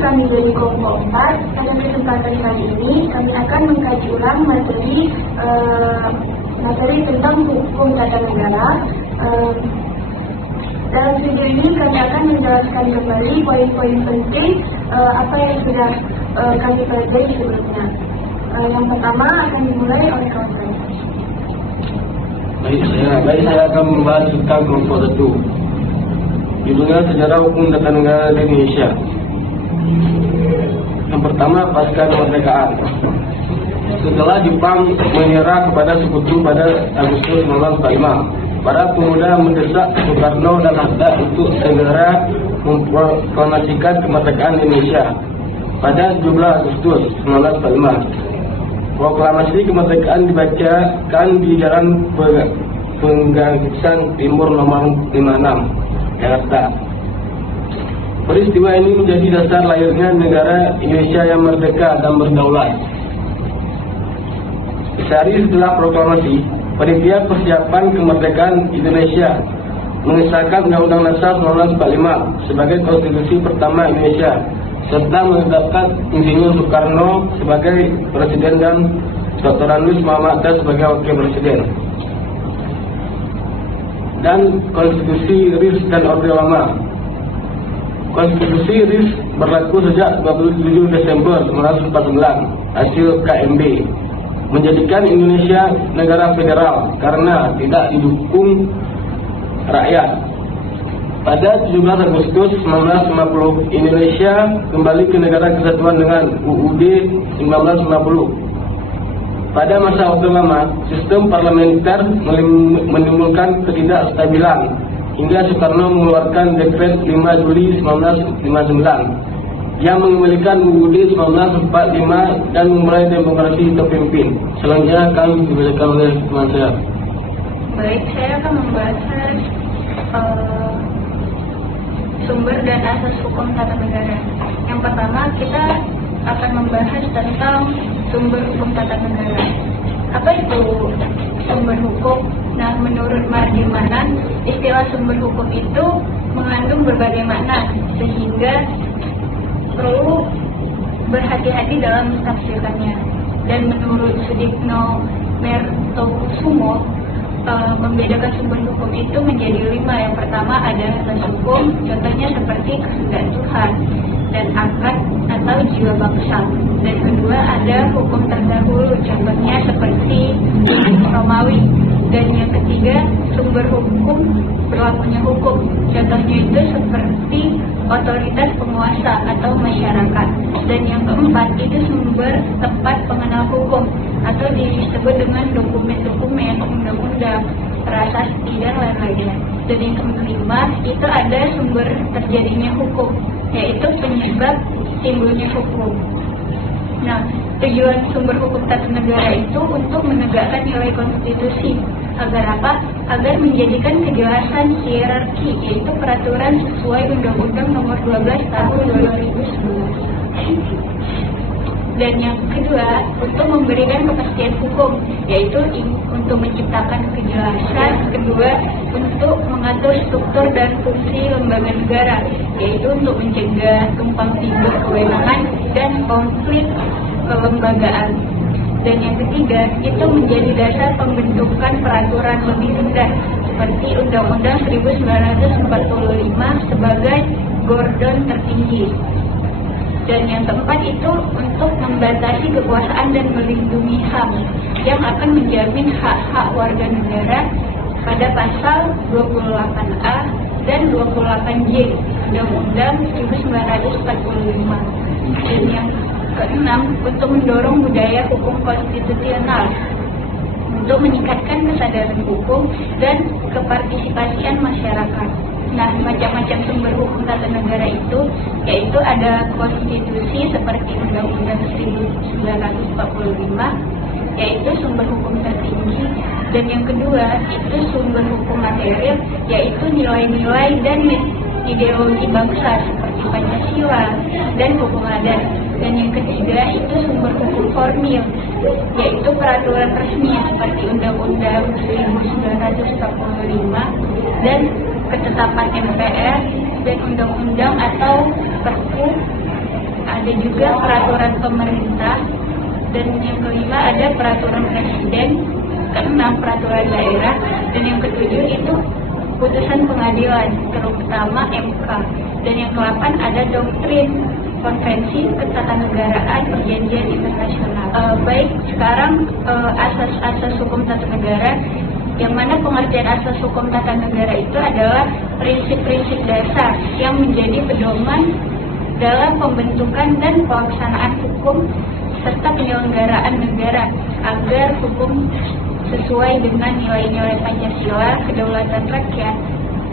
kami dari kelompok 4. Pada kesempatan kali ini kami akan mengkaji ulang materi tentang hukum tata negara. Dalam video ini kami akan menjelaskan kembali poin-poin penting apa yang sudah kami pelajari sebelumnya. Yang pertama akan dimulai oleh kawan saya. Baik, saya akan membahas tentang kelompok 1. Judulnya Sejarah Hukum Tata Negara di Indonesia. Yang pertama, pasca kemerdekaan. Setelah Jepang menyerah kepada sekutu pada Agustus 1945, para pemuda mendesak Soekarno dan Hatta untuk segera memproklamasikan kemerdekaan Indonesia pada 17 Agustus 1945. Proklamasi kemerdekaan dibacakan di Jalan Penggangsan Timur nomor 56, Jakarta. Peristiwa ini menjadi dasar lahirnya negara Indonesia yang merdeka dan berdaulat. Sehari setelah proklamasi, Panitia Persiapan Kemerdekaan Indonesia mengesahkan Undang-Undang Dasar 1945 sebagai konstitusi pertama Indonesia, serta menetapkan Insinyur Soekarno sebagai presiden dan Dr. Andes Muhammad Hatta sebagai wakil presiden. Dan Konstitusi RIS dan Orde Lama. Konstitusi RIS berlaku sejak 27 Desember 1949, hasil KMB, menjadikan Indonesia negara federal karena tidak didukung rakyat. Pada 17 Agustus 1950, Indonesia kembali ke negara kesatuan dengan UUD 1950. Pada masa Orde Lama, sistem parlementer menimbulkan ketidakstabilan hingga Soekarno mengeluarkan Dekret 5 Juli 1959 yang mengembalikan UUD 1945 dan memulai demokrasi terpimpin. Selanjutnya akan dibacakan oleh teman saya. Baik, saya akan membahas sumber dan asas hukum tata negara. Yang pertama, kita akan membahas tentang sumber hukum tata negara. Apa itu sumber hukum? Nah, menurut Mardi Manan, istilah sumber hukum itu mengandung berbagai makna, sehingga perlu berhati-hati dalam mentafsirkannya. Dan menurut Sudipno Mertokusumo, membedakan sumber hukum itu menjadi 5. Yang pertama ada asas hukum, contohnya seperti kehendak Tuhan dan akad atau jiwa bangsa. Dan kedua ada hukum terdahulu, contohnya seperti Romawi. Dan yang ketiga, sumber hukum, berlakunya hukum, contohnya itu seperti otoritas penguasa atau masyarakat. Dan yang keempat itu sumber tempat pengenal hukum atau disebut dengan dokumen-dokumen, undang-undang, prasasti dan lain-lainnya. Dan yang kelima itu ada sumber terjadinya hukum, yaitu penyebab timbulnya hukum. Nah, tujuan sumber hukum tata negara itu untuk menegakkan nilai konstitusi. Agar apa? Agar menjadikan kejelasan hierarki, yaitu peraturan sesuai Undang-Undang Nomor 12 Tahun 2011. Dan yang kedua, untuk memberikan kepastian hukum, yaitu untuk menciptakan kejelasan. Kedua, untuk mengatur struktur dan fungsi lembaga negara, yaitu untuk mencegah tumpang tindih kewenangan dan konflik kelembagaan. Dan yang ketiga, itu menjadi dasar pembentukan peraturan lebih rendah, seperti Undang-Undang 1945 sebagai gordon tertinggi. Dan yang keempat itu untuk membatasi kekuasaan dan melindungi HAM yang akan menjamin hak-hak warga negara pada pasal 28A dan 28J Undang-Undang 1945. Dan yang keenam, untuk mendorong budaya hukum konstitusional untuk meningkatkan kesadaran hukum dan kepartisipasian masyarakat. Nah, macam-macam sumber hukum tata negara itu, yaitu ada konstitusi seperti Undang-Undang 1945, yaitu sumber hukum tertinggi. Dan yang kedua, itu sumber hukum material, yaitu nilai-nilai dan ideologi bangsa seperti Pancasila dan hukum adat. Dan yang ketiga, itu sumber hukum formil, yaitu peraturan resmi seperti Undang-Undang 1945 dan ketetapan MPR dan undang-undang atau Perpu ada juga peraturan pemerintah, dan yang kelima ada peraturan presiden, keenam peraturan daerah, dan yang ketujuh itu putusan pengadilan, terutama MK, dan yang ke-8 ada doktrin konvensi ketatanegaraan perjanjian internasional. Baik, sekarang asas-asas hukum tata negara, yang mana pengertian asas hukum tata negara itu adalah prinsip-prinsip dasar yang menjadi pedoman dalam pembentukan dan pelaksanaan hukum serta penyelenggaraan negara agar hukum sesuai dengan nilai-nilai Pancasila, kedaulatan rakyat,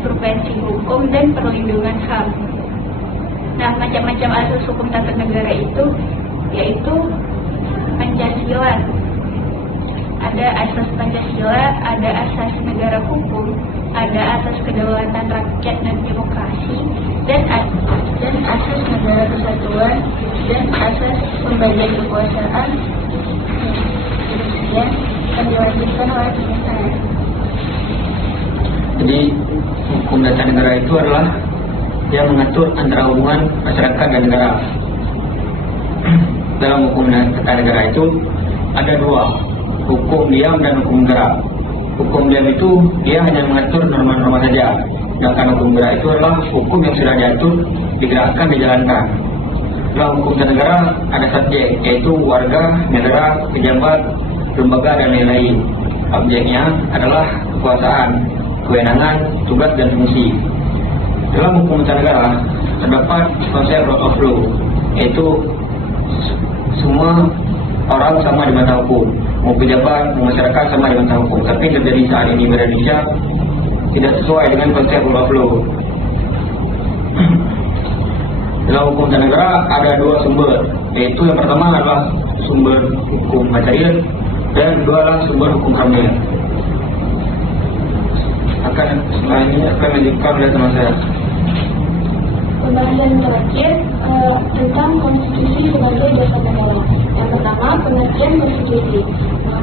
prevensi hukum, dan perlindungan HAM. Nah, macam-macam asas hukum tata negara itu yaitu Pancasila. Ada asas Pancasila, ada asas negara hukum, ada asas kedaulatan rakyat dan demokrasi, dan asas negara kesatuan, dan asas pembagian kekuasaan. Kemudian akan dilanjutkan oleh saya. Jadi hukum tata negara itu adalah yang mengatur antara hubungan masyarakat dan negara. Dalam hukum tata negara itu ada dua, hukum diam dan hukum gerak. Hukum diam itu dia hanya mengatur norma-norma saja, sedangkan hukum gerak itu adalah hukum yang sudah diatur, digerakkan, dijalankan. Dalam hukum tata negara ada subjek, yaitu warga, negara, pejabat, lembaga, dan lain-lain. Objeknya adalah kekuasaan, kewenangan, tugas, dan fungsi. Dalam hukum tata negara terdapat konsep rule of law, yaitu semua orang sama di mata hukum, mau pejabat, mau masyarakat sama di mata hukum. Tapi terjadi saat ini di Indonesia tidak sesuai dengan konsep rule of law. Dalam hukum tata negara ada dua sumber, yaitu yang pertama adalah sumber hukum material dan kedua adalah sumber hukum kamil. Selanjutnya akan dilanjutkan oleh teman saya. Pembahasan terakhir tentang konstitusi sebagai dasar negara. Yang pertama, pengertian konstitusi.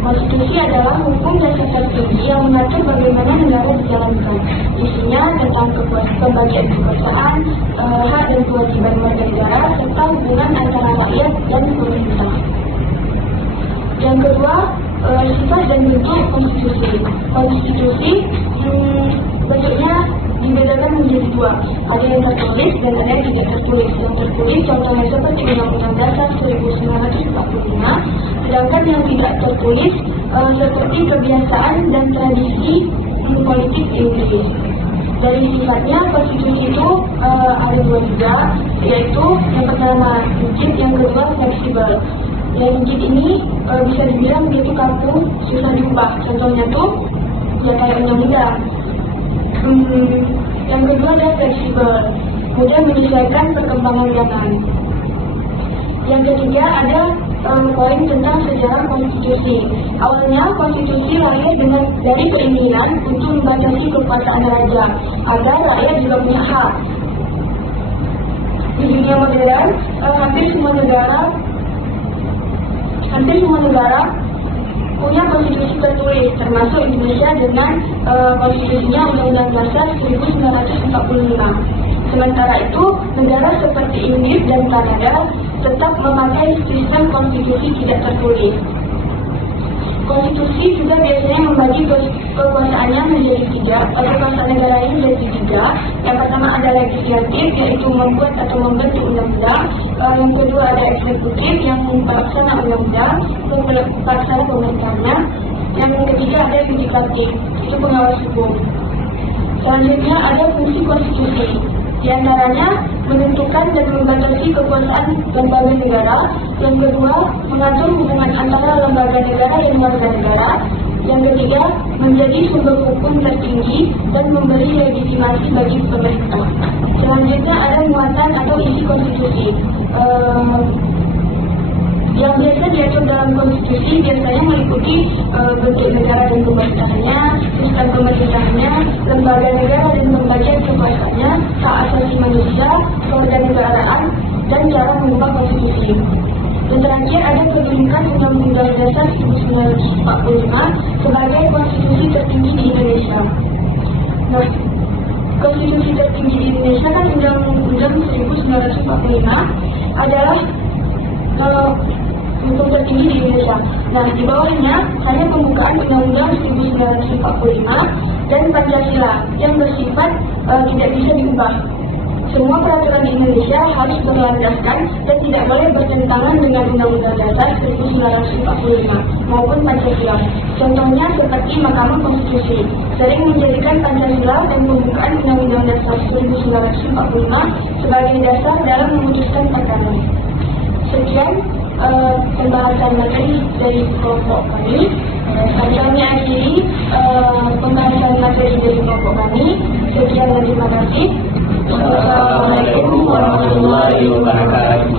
Konstitusi adalah hukum dasar tertinggi yang mengatur bagaimana negara dijalankan. Isinya tentang pembagian kekuasaan, hak dan kewajiban warga negara, serta hubungan antara rakyat dan pemerintah. Yang kedua, sifat dan bentuk konstitusi. Konstitusi bentuknya dibedakan menjadi dua, ada yang tertulis dan ada yang tidak tertulis. Yang tertulis contohnya seperti Undang-Undang Dasar 1945, sedangkan yang tidak tertulis seperti kebiasaan dan tradisi politik Inggris. Dari sifatnya, konstitusi itu ada dua juga, yaitu yang pertama rigid, yang kedua fleksibel. Yang rigid ini bisa dibilang dia itu kaku, susah diubah. Contohnya tuh ya kayak undang-undang. Yang kedua adalah fleksibel, mudah menyesuaikan perkembangan zaman. Yang ketiga ada poin tentang sejarah konstitusi. Awalnya konstitusi lahir dari keinginan untuk membatasi kekuasaan raja agar rakyat juga punya hak. Di dunia modern, hampir semua negara punya konstitusi tertulis, termasuk Indonesia dengan konstitusinya Undang-Undang Dasar 1945. Sementara itu, negara seperti Inggris dan Kanada tetap memakai sistem konstitusi tidak tertulis. Konstitusi juga biasanya membagi kekuasaannya menjadi tiga, atau kekuasaan negaranya menjadi tiga. Yang pertama ada legislatif, yaitu membuat atau membentuk undang-undang. Yang kedua ada eksekutif, yang melaksana undang-undang, pelaksana pemerintahnya. Yang ketiga ada yudikatif, itu pengawas hukum. Selanjutnya ada fungsi konstitusi. Di antaranya menentukan dan membatasi kekuasaan lembaga negara. Yang kedua, mengatur hubungan antara lembaga negara dan warga negara. Yang ketiga, menjadi sumber hukum tertinggi dan memberi legitimasi bagi pemerintah. Selanjutnya ada muatan atau isi konstitusi. Yang biasa diatur dalam konstitusi biasanya meliputi bentuk negara dan pemerintahannya, sistem pemerintahannya, lembaga negara dan pembagian kekuasaannya, hak asasi manusia, kewarganegaraan, dan cara mengubah konstitusi. Dan terakhir ada kedudukan Undang-Undang Dasar 1945 sebagai konstitusi tertinggi di Indonesia. Nah, konstitusi tertinggi di Indonesia kan Undang-Undang 1945. adalah hukum tertinggi di Indonesia. Nah, di bawahnya hanya pembukaan Undang-Undang 1945 dan Pancasila yang bersifat tidak bisa diubah. Semua peraturan di Indonesia harus berlandaskan dan tidak boleh bertentangan dengan Undang-Undang Dasar 1945 maupun Pancasila. Contohnya seperti Mahkamah Konstitusi sering menjadikan Pancasila dan pembukaan Undang-Undang Dasar 1945 sebagai dasar dalam memutuskan perkara. Sekian pembahasan materi dari kelompok kami. Kami akhiri pembahasan materi dari kelompok kami. Sekian dan terima kasih. Assalamualaikum warahmatullahi wabarakatuh.